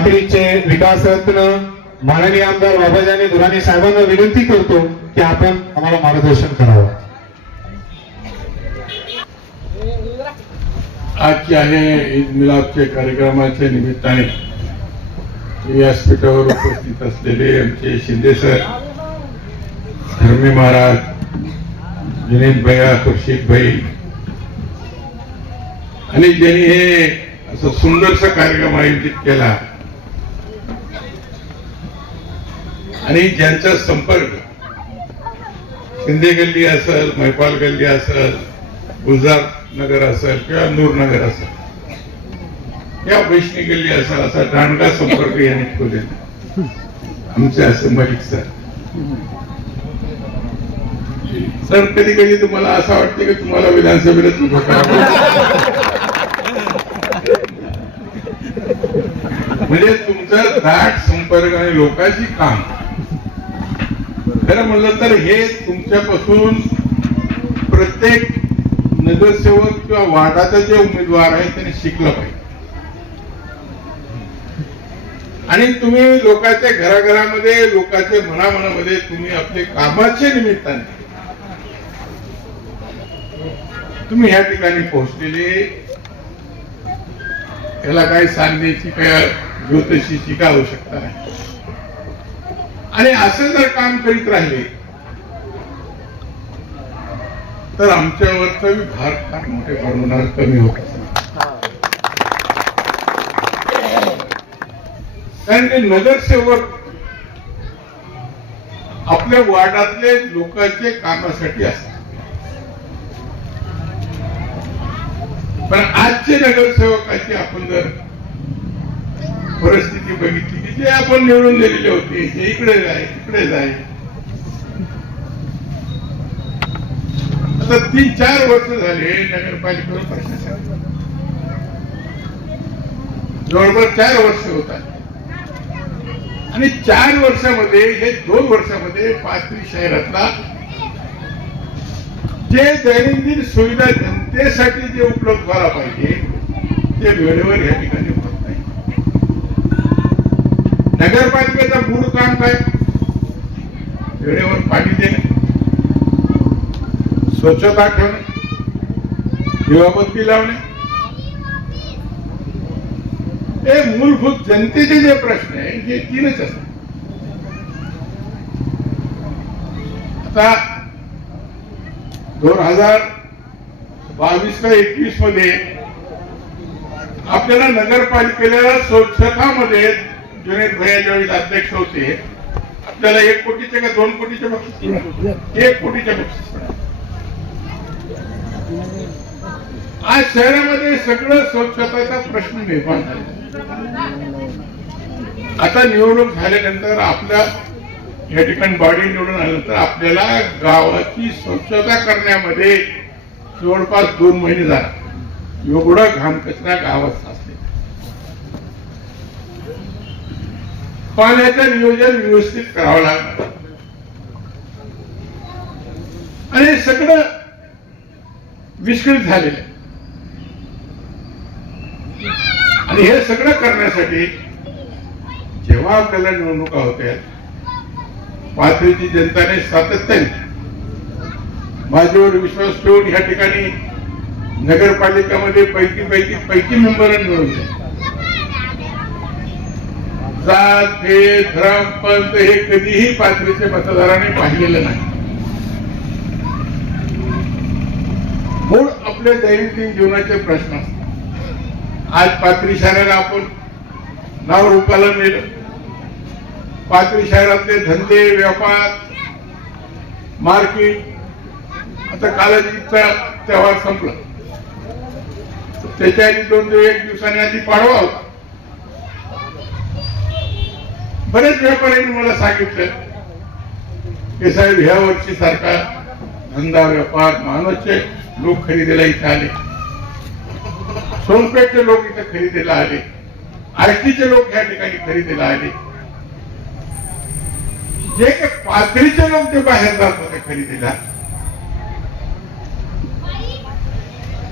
पाथरीचे विकासरत्न माननीय आमदार बाबाजानी दुराणी साहेबांना विनंती करतो की आपण आम्हाला मार्गदर्शन करावं. आजचे आहे ईद मिलादच्या कार्यक्रमाच्या निमित्ताने व्यासपीठावर उपस्थित असलेले आमचे शिंदे सर धर्मी महाराज विनीत भैया खुर्शीद भाई आणि ज्यांनी हे असं सुंदरसा कार्यक्रम आयोजित केला आणि ज्यांचा संपर्क शिंदे गल्ली असेल मैपाल गल्ली असेल गुलजार नगर असेल किंवा नूर नगर असेल या वैष्णी गल्ली असेल असा दांडगा संपर्क यांनी ठेवलेला आमचे असं मलिक सर. सर कधी कधी तुम्हाला असं वाटते की तुम्हाला विधानसभेला उभं करावं म्हणजे तुमचा दाट संपर्क आणि लोकांची काम. खरं म्हणलं तर हे तुमच्यापासून प्रत्येक नगरसेवक किंवा वार्डाचा जे उमेदवार आहे त्यांनी शिकलं पाहिजे. आणि तुम्ही लोकांच्या घराघरामध्ये लोकांच्या मनामनामध्ये तुम्ही आपले कामाचे निमित्ताने तुम्ही ह्या ठिकाणी पोहोचलेले. याला काही सांगण्याची काय ज्योतिषीची काय आवश्यकता नाही आणि असं जर काम करीत राहिले तर आमच्यावरचा भार फार मोठे प्रमाणात कमी होत कारण ते नगरसेवक आपल्या वार्डातले लोकांचे कामासाठी असतात. पण आजचे नगरसेवकाची आपण जर परिस्थिती बघितली की जे आपण निवडून दिलेले होते हे इकडे जाय तिकडे जाय. आता तीन चार वर्ष झाले नगरपालिकेवर प्रशासन. जवळपास चार वर्ष होतात आणि चार वर्षामध्ये हे दोन वर्षामध्ये पाथरी शहरातला जे दैनंदिन सुविधा जनतेसाठी जे उपलब्ध व्हायला पाहिजे ते वेळेवर या ठिकाणी नगरपालिकेचं मूळ काम काय? वेळेवर पाणी देणे. स्वच्छता ठेवणे. दिवाबत्ती लावणे. हे मूलभूत जनतेचे जे प्रश्न आहे हे तीनच असतात. आता दोन हजार बावीस का एकवीसमध्ये आपल्याला नगरपालिकेला स्वच्छतामध्ये जुनेद भैया ज्यावेळी अध्यक्ष होते आपल्याला एक कोटीचे का दोन कोटीचे बक्षीस. एक कोटीचे बक्षीस. आज शहरामध्ये सगळं स्वच्छतेचा प्रश्न निर्माण झाला आता निवडणूक झाल्यानंतर आपल्या या ठिकाणी बॉडी निवडून आल्यानंतर आपल्याला गावाची स्वच्छता करण्यामध्ये जवळपास दोन महिने झाला एवढा घाम कचरा गावात साचले पाण्याचं नियोजन व्यवस्थित करावं लागणार. आणि हे सगळं विस्कळीत झालेलं आहे. आणि हे सगळं करण्यासाठी जेव्हा आपल्याला निवडणुका होत्या पाथरीची जनताने सातत्याने माझ्यावर विश्वास ठेवून या ठिकाणी नगरपालिकामध्ये पैकी पैकी पैकी मेंबर निवडून जात हे धर्म पंत हे कधीही पाथरीच्या मतदाराने पाहिलेलं नाही. मूळ आपल्या दैनंदिन जीवनाचे प्रश्न असतात. आज पाथरी शहराला आपण नाव रूपाला नेलं. पाथरी शहरातले धंदे व्यापार मार्केट आता कालाजीचा त्यौहार संपला. त्याच्या आधी दोन दिवस एक दिवसाने आधी पाडवा होता. बरेच व्यापाऱ्यांनी मला सांगितलं. की साहेब ह्या वर्षी सारखा धंदा व्यापार मानवचे लोक खरेदीला इथे आले. सोनपेठचे लोक इथे खरेदीला आले. आष्टीचे लोक या ठिकाणी खरेदीला आले. जे काही पाथरीचे लोक ते बाहेर जात होते खरेदीला.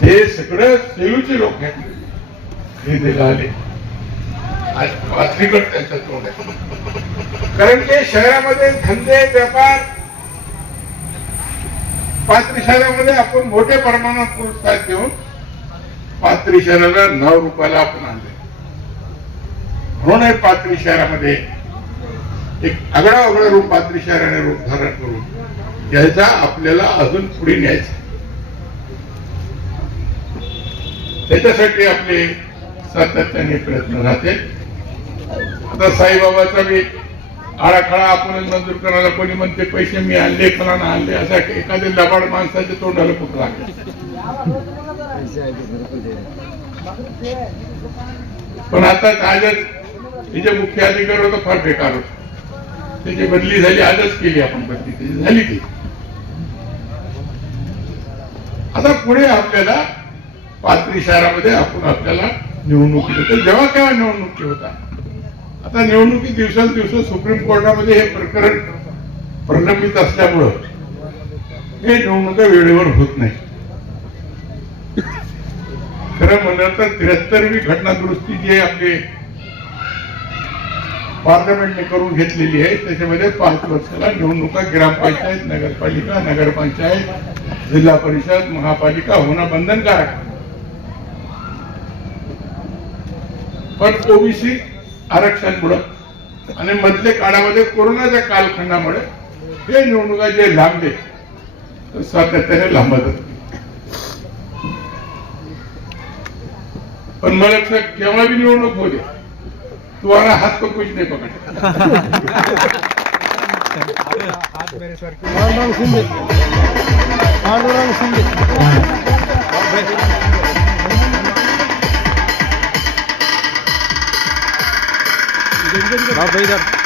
ते सगळं सेलूचे लोक या ठिकाणी खरेदीला आले. आज पाचवीकड त्यांचं तोंड आहे. कारण की शहरामध्ये धंदे व्यापार पात्री शहरामध्ये आपण मोठ्या प्रमाणात प्रोत्साहन देऊन पात्री शहराला नऊ रुपयाला आपण आणले. म्हणून हे पात्री शहरामध्ये एक आगळा वेगळा रूप पात्री शहराने रूप धारण करून याचा आपल्याला अजून पुढे न्यायचं त्याच्यासाठी आपले सातत्याने प्रयत्न राहते आता साईबाबाचा बी आराखडा आपण मंजूर करायला कोणी म्हणते पैसे मी आणले फलाना आणले असा एखाद्या लबाड माणसाच्या तोंडाला कुठं लागले. पण आता आजच तिचे मुख्य अधिकारी होतं फार बेकार होत. त्याची बदली झाली आजच केली आपण बदली. त्याची झाली ती. आता पुढे आपल्याला पाथरी शहरामध्ये आपण आपल्याला निवडणुकी होते जेव्हा केव्हा निवडणुकी होता? आता निवडणुकी दिवसेंदिवस सुप्रीम कोर्टामध्ये हे प्रकरण प्रलंबित असल्यामुळं हे निवडणुका वेळेवर होत नाही. खरं म्हणलं तर त्र्याहत्तरवी घटना दुरुस्ती जी आहे आपली पार्लमेंटने करून घेतलेली आहे त्याच्यामध्ये पाच वर्षाला निवडणुका ग्रामपंचायत नगरपालिका नगरपंचायत जिल्हा परिषद महापालिका होणं बंधनकारक पण ओबीसी आरक्षणमुळं. आणि मधल्या काळामध्ये कोरोनाच्या कालखंडामुळे हे निवडणुका जे लांबले तर सातत्याने लांबत पण मला लक्षात केव्हा बी निवडणूक होते तुम्हाला हात तो कुछ नाही पकड पांडुरंग शिंदे